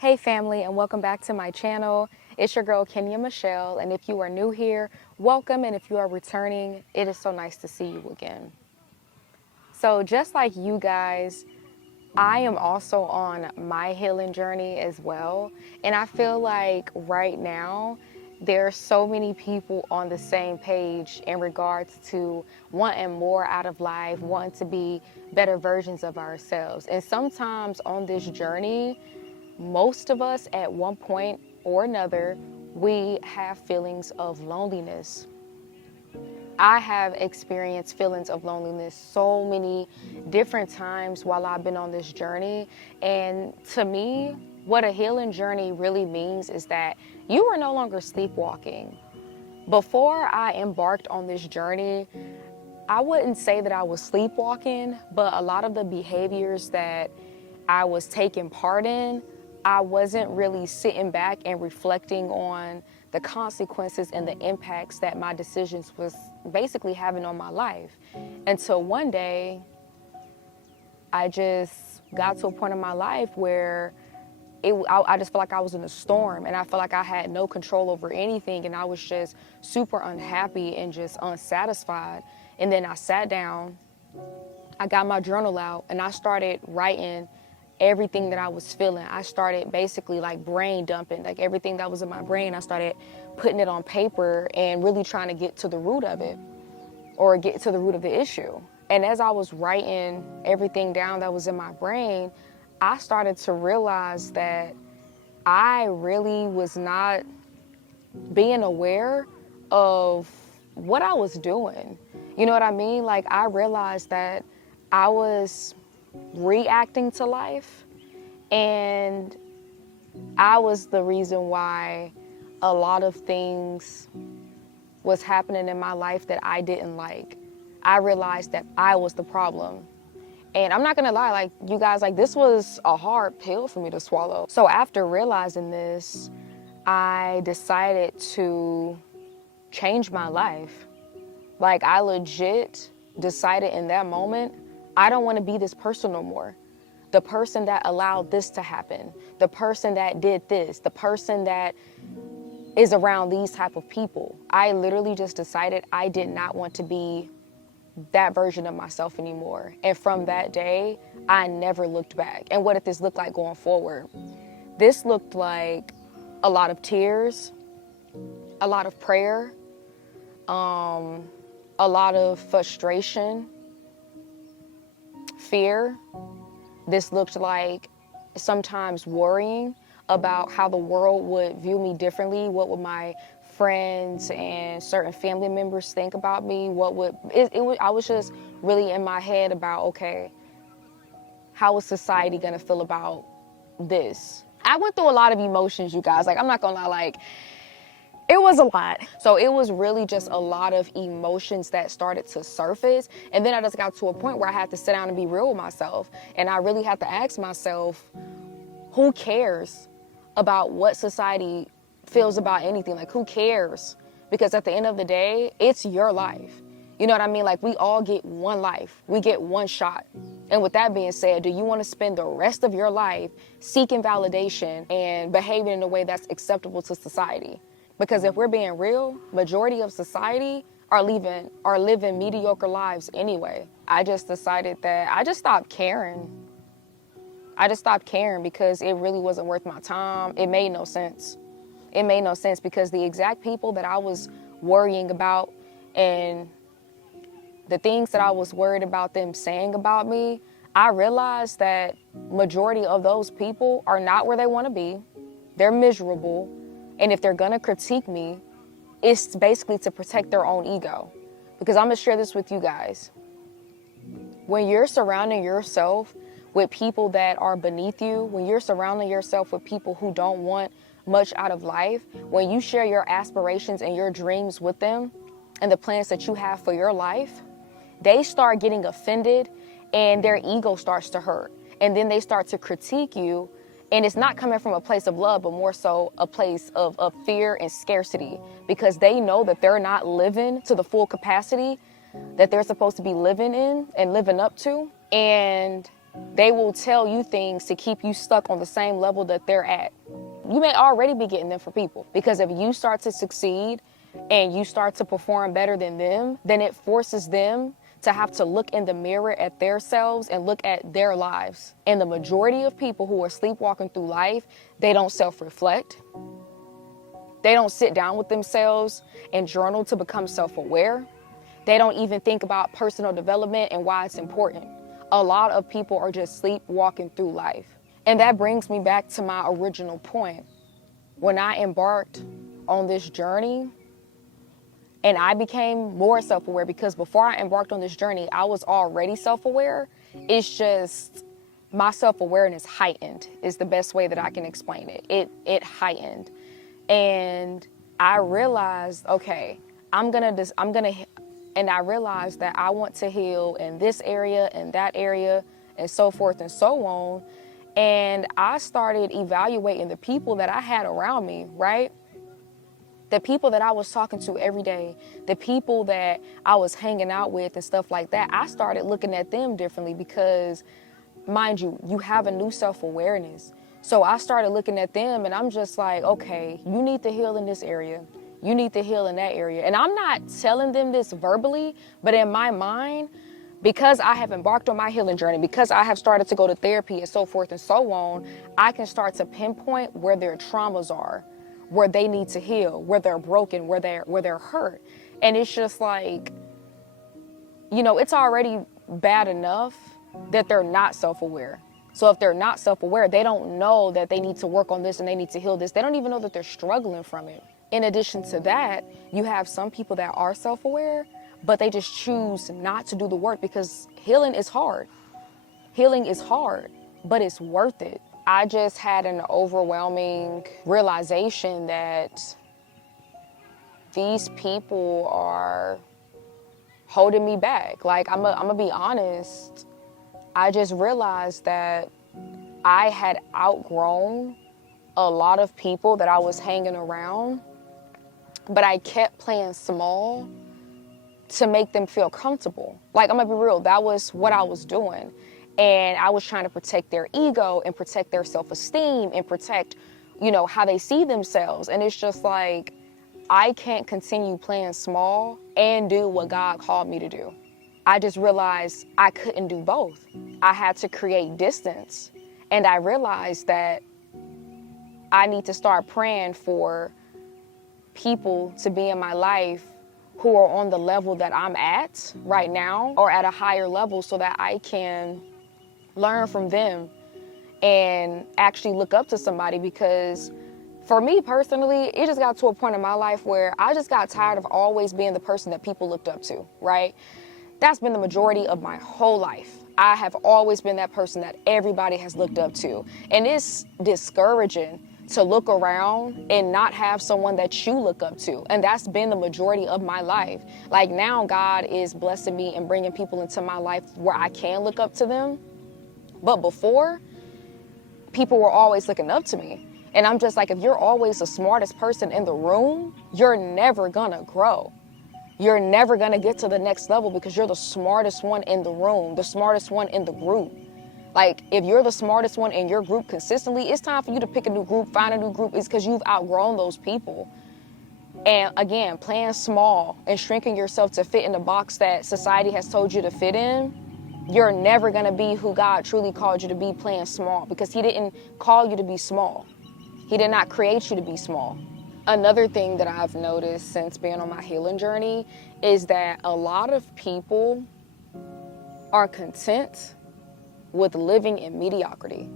Hey family, and welcome back to my channel. It's your girl Kenya Michelle, and if you are new here, welcome, and if you are returning, it is so nice to see you again. So just like you guys, I am also on my healing journey as well, and I feel like right now there are so many people on the same page in regards to wanting more out of life, wanting to be better versions of ourselves. And sometimes on this journey, most of us at one point or another, we have feelings of loneliness. I have experienced feelings of loneliness so many different times while I've been on this journey. And to me, what a healing journey really means is that you are no longer sleepwalking. Before I embarked on this journey, I wouldn't say that I was sleepwalking, but a lot of the behaviors that I was taking part in, I wasn't really sitting back and reflecting on the consequences and the impacts that my decisions was basically having on my life. Until one day, I just got to a point in my life where I just felt like I was in a storm, and I felt like I had no control over anything, and I was just super unhappy and just unsatisfied. And then I sat down, I got my journal out, and I started writing everything that I was feeling. I started basically like brain dumping, like everything that was in my brain. I started putting it on paper and really trying to get to the root of it, or get to the root of the issue. And as I was writing everything down that was in my brain, I started to realize that I really was not being aware of what I was doing. You know what I mean? Like, I realized that I was reacting to life, and I was the reason why a lot of things was happening in my life that I didn't like. I realized that I was the problem. And I'm not gonna lie, like, you guys, like, this was a hard pill for me to swallow. So after realizing this, I decided to change my life. Like, I legit decided in that moment, I don't want to be this person no more. The person that allowed this to happen, the person that did this, the person that is around these type of people. I literally just decided I did not want to be that version of myself anymore. And from that day, I never looked back. And what did this look like going forward? This looked like a lot of tears, a lot of prayer, a lot of frustration, fear. This looked like sometimes worrying about how the world would view me differently. What would my friends and certain family members think about me? I was just really in my head about, okay, how is society gonna feel about this? I went through a lot of emotions, you guys. Like, I'm not gonna lie, like, it was a lot. So it was really just a lot of emotions that started to surface. And then I just got to a point where I had to sit down and be real with myself. And I really had to ask myself, who cares about what society feels about anything? Like, who cares? Because at the end of the day, it's your life. You know what I mean? Like, we all get one life. We get one shot. And with that being said, do you want to spend the rest of your life seeking validation and behaving in a way that's acceptable to society? Because if we're being real, majority of society are living mediocre lives anyway. I just decided that I just stopped caring. I just stopped caring because it really wasn't worth my time. It made no sense. It made no sense because the exact people that I was worrying about and the things that I was worried about them saying about me, I realized that majority of those people are not where they want to be. They're miserable. And if they're gonna critique me, it's basically to protect their own ego. Because I'm gonna share this with you guys. When you're surrounding yourself with people that are beneath you, when you're surrounding yourself with people who don't want much out of life, when you share your aspirations and your dreams with them and the plans that you have for your life, they start getting offended and their ego starts to hurt. And then they start to critique you. And it's not coming from a place of love, but more so a place of fear and scarcity, because they know that they're not living to the full capacity that they're supposed to be living in and living up to. And They will tell you things to keep you stuck on the same level that they're at. You may already be getting them for people, because if you start to succeed and you start to perform better than them, then it forces them to have to look in the mirror at themselves and look at their lives. And the majority of people who are sleepwalking through life, they don't self-reflect. They don't sit down with themselves and journal to become self-aware. They don't even think about personal development and why it's important. A lot of people are just sleepwalking through life. And that brings me back to my original point. When I embarked on this journey, and I became more self-aware, because before I embarked on this journey, I was already self-aware. It's just my self-awareness heightened is the best way that I can explain it. It heightened. And I realized, okay, and I realized that I want to heal in this area and that area and so forth and so on. And I started evaluating the people that I had around me, right? The people that I was talking to every day, the people that I was hanging out with and stuff like that, I started looking at them differently because, mind you, you have a new self-awareness. So I started looking at them and I'm just like, okay, you need to heal in this area. You need to heal in that area. And I'm not telling them this verbally, but in my mind, because I have embarked on my healing journey, because I have started to go to therapy and so forth and so on, I can start to pinpoint where their traumas are, where they need to heal, where they're broken, where they're hurt. And it's just like, you know, it's already bad enough that they're not self-aware. So if they're not self-aware, they don't know that they need to work on this and they need to heal this. They don't even know that they're struggling from it. In addition to that, you have some people that are self-aware, but they just choose not to do the work because healing is hard. Healing is hard, but it's worth it. I just had an overwhelming realization that these people are holding me back. Like, I'm gonna be honest. I just realized that I had outgrown a lot of people that I was hanging around, but I kept playing small to make them feel comfortable. Like, I'm gonna be real, that was what I was doing. And I was trying to protect their ego and protect their self-esteem and protect, you know, how they see themselves. And it's just like, I can't continue playing small and do what God called me to do. I just realized I couldn't do both. I had to create distance. And I realized that I need to start praying for people to be in my life who are on the level that I'm at right now, or at a higher level, so that I can learn from them and actually look up to somebody. Because for me personally, it just got to a point in my life where I just got tired of always being the person that people looked up to, right? That's been the majority of my whole life. I have always been that person that everybody has looked up to. And it's discouraging to look around and not have someone that you look up to. And that's been the majority of my life. Like, now God is blessing me and bringing people into my life where I can look up to them. But before, people were always looking up to me. And I'm just like, if you're always the smartest person in the room, you're never gonna grow. You're never gonna get to the next level because you're the smartest one in the room, the smartest one in the group. Like, if you're the smartest one in your group consistently, it's time for you to pick a new group, find a new group. It's because you've outgrown those people. And again, playing small and shrinking yourself to fit in the box that society has told you to fit in, you're never gonna be who God truly called you to be playing small, because He didn't call you to be small. He did not create you to be small. Another thing that I've noticed since being on my healing journey is that a lot of people are content with living in mediocrity.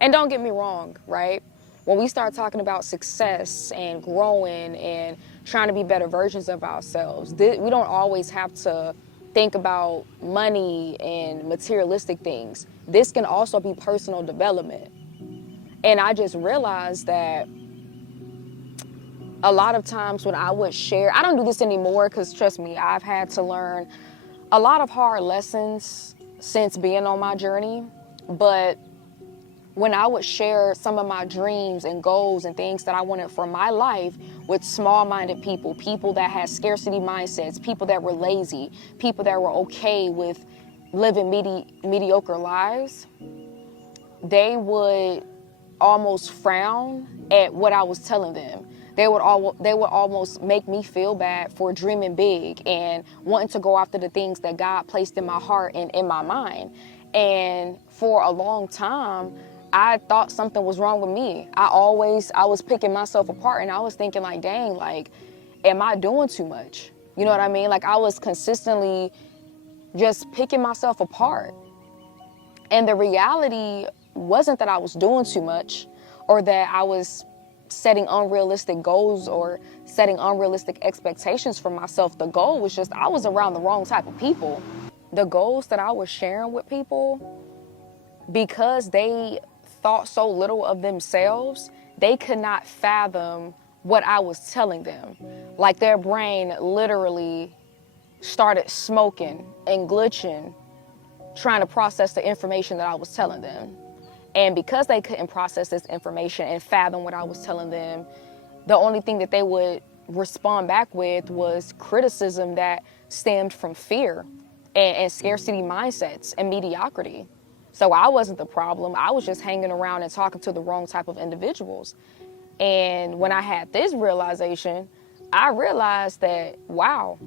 And don't get me wrong, right? When we start talking about success and growing and trying to be better versions of ourselves, we don't always have to think about money and materialistic things. This can also be personal development. And I just realized that a lot of times when I would share, I don't do this anymore because, trust me, I've had to learn a lot of hard lessons since being on my journey. But when I would share some of my dreams and goals and things that I wanted for my life with small-minded people, people that had scarcity mindsets, people that were lazy, people that were okay with living mediocre lives, they would almost frown at what I was telling them. They would almost make me feel bad for dreaming big and wanting to go after the things that God placed in my heart and in my mind. And for a long time, I thought something was wrong with me. I was picking myself apart, and I was thinking like, dang, like, am I doing too much? You know what I mean? Like, I was consistently just picking myself apart. And the reality wasn't that I was doing too much or that I was setting unrealistic goals or setting unrealistic expectations for myself. The goal was just I was around the wrong type of people. The goals that I was sharing with people, because they thought so little of themselves, they could not fathom what I was telling them. Like, their brain literally started smoking and glitching, trying to process the information that I was telling them. And because they couldn't process this information and fathom what I was telling them, the only thing that they would respond back with was criticism that stemmed from fear and scarcity mindsets and mediocrity. So I wasn't the problem. I was just hanging around and talking to the wrong type of individuals. And when I had this realization, I realized that, wow,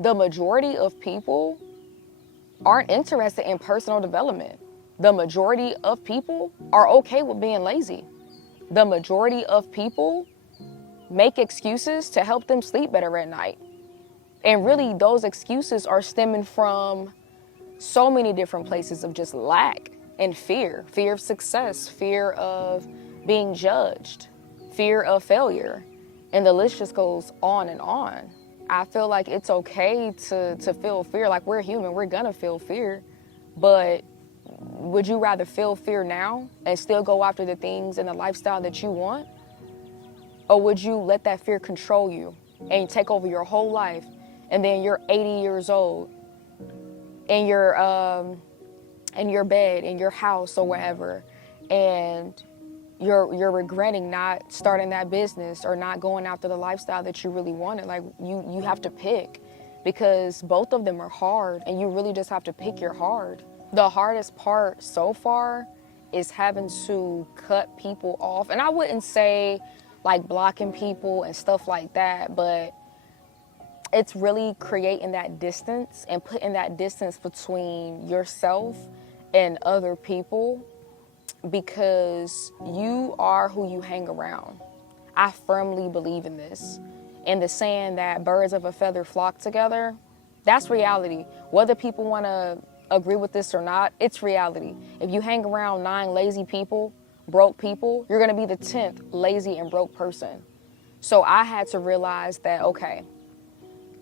the majority of people aren't interested in personal development. The majority of people are okay with being lazy. The majority of people make excuses to help them sleep better at night. And really, those excuses are stemming from so many different places of just lack and fear of success, fear of being judged, fear of failure. And the list just goes on and on. I feel like it's okay to feel fear. Like, we're human, we're gonna feel fear. But would you rather feel fear now and still go after the things and the lifestyle that you want? Or would you let that fear control you and take over your whole life, and then you're 80 years old and you're in your bed, in your house or wherever, and you're regretting not starting that business or not going after the lifestyle that you really wanted? Like, you have to pick, because both of them are hard, and you really just have to pick your hard. The hardest part so far is having to cut people off. And I wouldn't say like blocking people and stuff like that, but it's really creating that distance and putting that distance between yourself and other people, because you are who you hang around. I firmly believe in this. And the saying that birds of a feather flock together, that's reality. Whether people want to agree with this or not, it's reality. If you hang around 9 lazy people, broke people, you're going to be the 10th lazy and broke person. So I had to realize that, okay,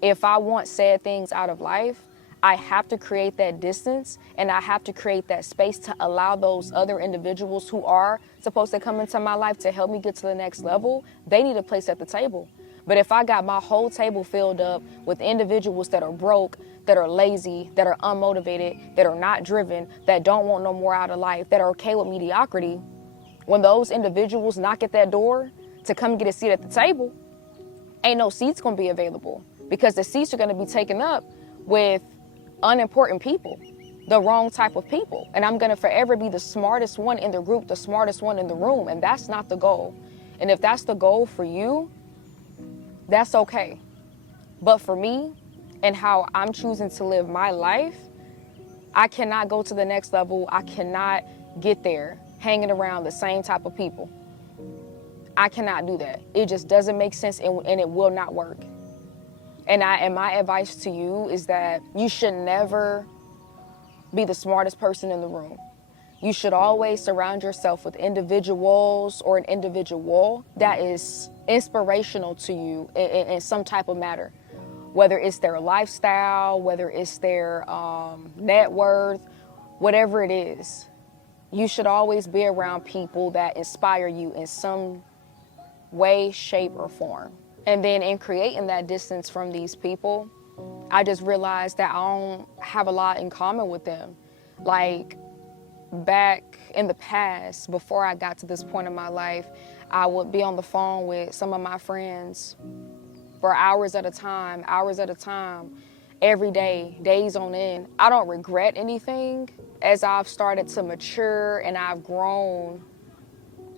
if I want said things out of life, I have to create that distance, and I have to create that space to allow those other individuals who are supposed to come into my life to help me get to the next level. They need a place at the table. But if I got my whole table filled up with individuals that are broke, that are lazy, that are unmotivated, that are not driven, that don't want no more out of life, that are okay with mediocrity, when those individuals knock at that door to come get a seat at the table, ain't no seats gonna be available, because the seats are gonna be taken up with unimportant people, the wrong type of people. And I'm gonna forever be the smartest one in the group, the smartest one in the room, and that's not the goal. And if that's the goal for you, that's okay. But for me and how I'm choosing to live my life, I cannot go to the next level. I cannot get there hanging around the same type of people. I cannot do that. It just doesn't make sense, and it will not work. And my advice to you is that you should never be the smartest person in the room. You should always surround yourself with individuals or an individual that is inspirational to you in some type of matter, whether it's their lifestyle, whether it's their net worth, whatever it is. You should always be around people that inspire you in some way, shape, or form. And then in creating that distance from these people, I just realized that I don't have a lot in common with them. Like, back in the past, before I got to this point in my life, I would be on the phone with some of my friends for hours at a time, every day, days on end. I don't regret anything. As I've started to mature and I've grown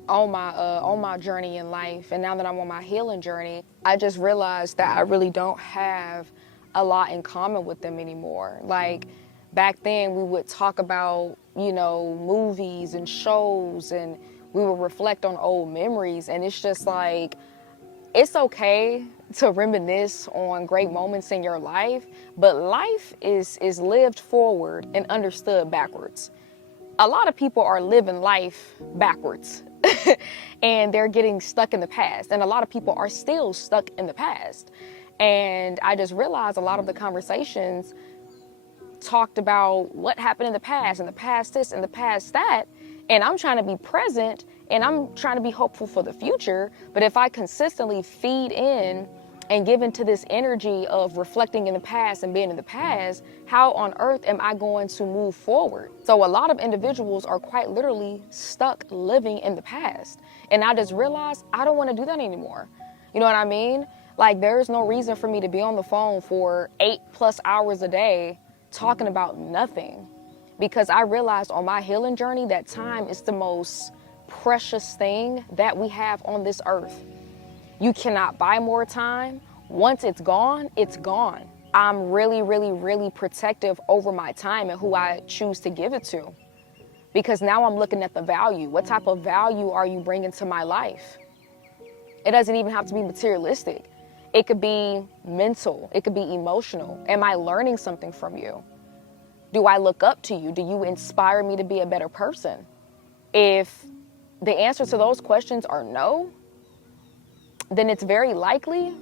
on my journey in life, and now that I'm on my healing journey, I just realized that I really don't have a lot in common with them anymore. Like back then we would talk about, you know, movies and shows, and we would reflect on old memories, and it's just like, it's okay to reminisce on great moments in your life, but life is lived forward and understood backwards. A lot of people are living life backwards and they're getting stuck in the past. And a lot of people are still stuck in the past. And I just realized a lot of the conversations talked about what happened in the past, and the past this and the past that. And I'm trying to be present and I'm trying to be hopeful for the future. But if I consistently feed in and give into this energy of reflecting in the past and being in the past, how on earth am I going to move forward? So a lot of individuals are quite literally stuck living in the past. And I just realized I don't want to do that anymore. You know what I mean? Like, there's no reason for me to be on the phone for 8+ hours a day talking about nothing. Because I realized on my healing journey that time is the most precious thing that we have on this earth. You cannot buy more time. Once it's gone, it's gone. I'm really, really, really protective over my time and who I choose to give it to. Because now I'm looking at the value. What type of value are you bringing to my life? It doesn't even have to be materialistic. It could be mental. It could be emotional. Am I learning something from you? Do I look up to you? Do you inspire me to be a better person? If the answer to those questions are no, then it's very likely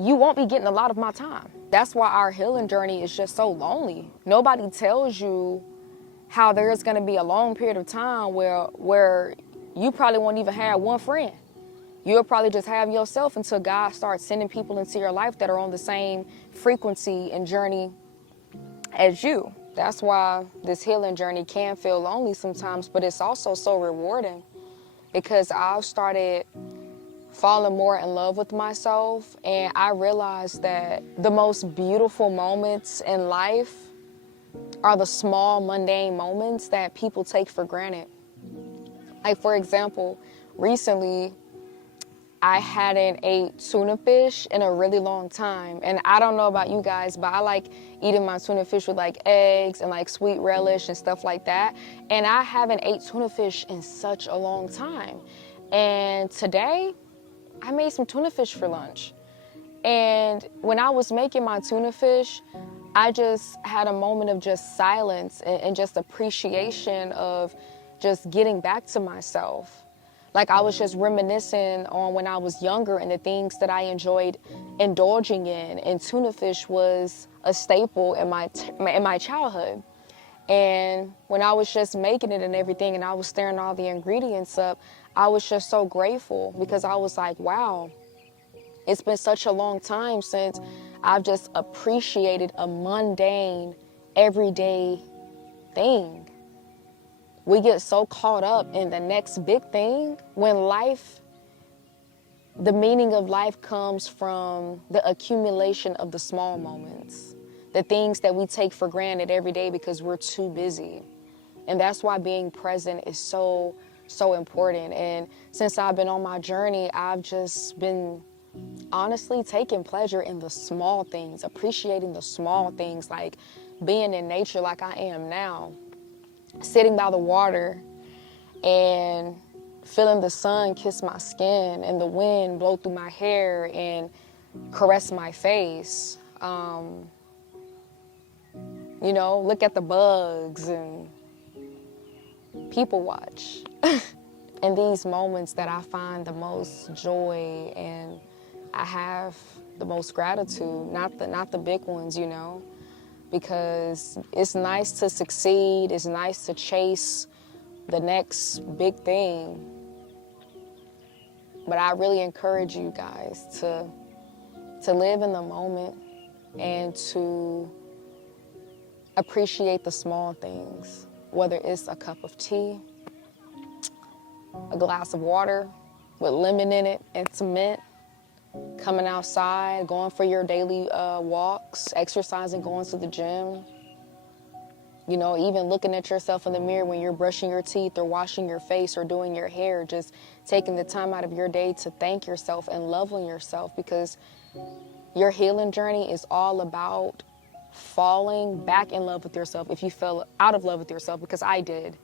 you won't be getting a lot of my time. That's why our healing journey is just so lonely. Nobody tells you how there's going to be a long period of time where you probably won't even have one friend. You'll probably just have yourself until God starts sending people into your life that are on the same frequency and journey as you. That's why this healing journey can feel lonely sometimes, but it's also so rewarding, because I've started falling more in love with myself, and I realized that the most beautiful moments in life are the small, mundane moments that people take for granted. Like, for example, recently I hadn't ate tuna fish in a really long time. And I don't know about you guys, but I like eating my tuna fish with like eggs and like sweet relish and stuff like that. And I haven't ate tuna fish in such a long time. And today I made some tuna fish for lunch. And when I was making my tuna fish, I just had a moment of just silence and just appreciation of just getting back to myself. Like, I was just reminiscing on when I was younger and the things that I enjoyed indulging in. And tuna fish was a staple in my childhood. And when I was just making it and everything, and I was stirring all the ingredients up, I was just so grateful, because I was like, wow, it's been such a long time since I've just appreciated a mundane, everyday thing. We get so caught up in the next big thing when the meaning of life comes from the accumulation of the small moments, the things that we take for granted every day because we're too busy. And that's why being present is so, so important. And since I've been on my journey, I've just been honestly taking pleasure in the small things, appreciating the small things, like being in nature like I am now, sitting by the water and feeling the sun kiss my skin and the wind blow through my hair and caress my face. You know, look at the bugs and people watch. In these moments that I find the most joy and I have the most gratitude, not the big ones, you know, because it's nice to succeed. It's nice to chase the next big thing. But I really encourage you guys to live in the moment and to appreciate the small things, whether it's a cup of tea, a glass of water with lemon in it and some mint, coming outside, going for your daily walks, exercising, going to the gym. You know, even looking at yourself in the mirror when you're brushing your teeth or washing your face or doing your hair, just taking the time out of your day to thank yourself and love on yourself, because your healing journey is all about falling back in love with yourself if you fell out of love with yourself, because I did.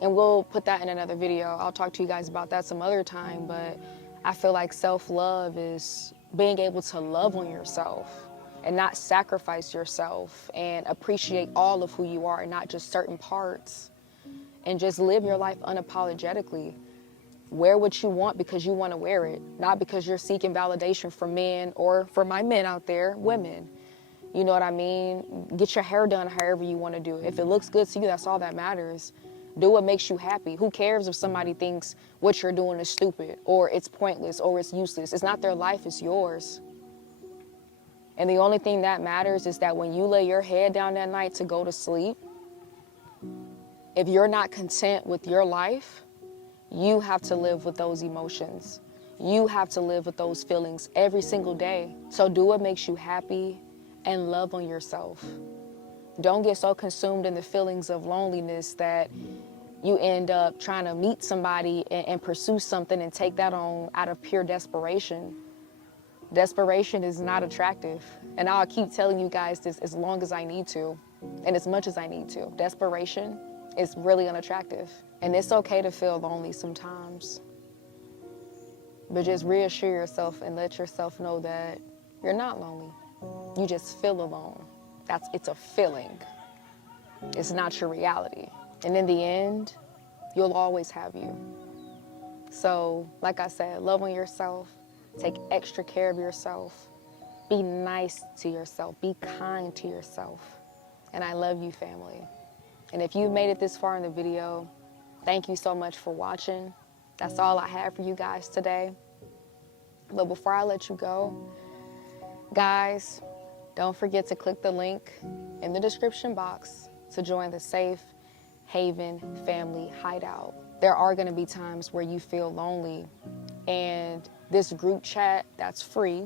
And we'll put that in another video. I'll talk to you guys about that some other time, but I feel like self-love is being able to love on yourself and not sacrifice yourself, and appreciate all of who you are and not just certain parts, and just live your life unapologetically. Wear what you want because you want to wear it, not because you're seeking validation from men, or for my men out there, women. You know what I mean? Get your hair done however you want to do it. If it looks good to you, that's all that matters. Do what makes you happy. Who cares if somebody thinks what you're doing is stupid, or it's pointless, or it's useless? It's not their life, it's yours. And the only thing that matters is that when you lay your head down that night to go to sleep, if you're not content with your life, you have to live with those emotions. You have to live with those feelings every single day. So do what makes you happy and love on yourself. Don't get so consumed in the feelings of loneliness that you end up trying to meet somebody and pursue something and take that on out of pure desperation. Desperation is not attractive. And I'll keep telling you guys this as long as I need to, and as much as I need to. Desperation is really unattractive. And it's okay to feel lonely sometimes. But just reassure yourself and let yourself know that you're not lonely. You just feel alone. It's a feeling. It's not your reality. And in the end, you'll always have you. So, like I said, love on yourself. Take extra care of yourself. Be nice to yourself. Be kind to yourself. And I love you, family. And if you made it this far in the video, thank you so much for watching. That's all I have for you guys today. But before I let you go, guys, don't forget to click the link in the description box to join the Safe Haven Family Hideout. There are going to be times where you feel lonely, and this group chat that's free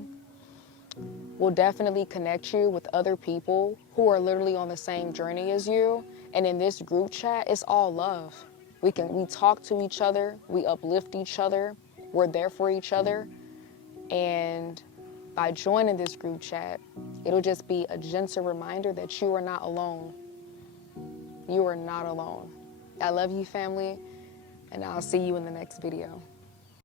will definitely connect you with other people who are literally on the same journey as you. And in this group chat, it's all love. We talk to each other, we uplift each other, we're there for each other. And by joining this group chat, it'll just be a gentle reminder that you are not alone. You are not alone. I love you, family, and I'll see you in the next video.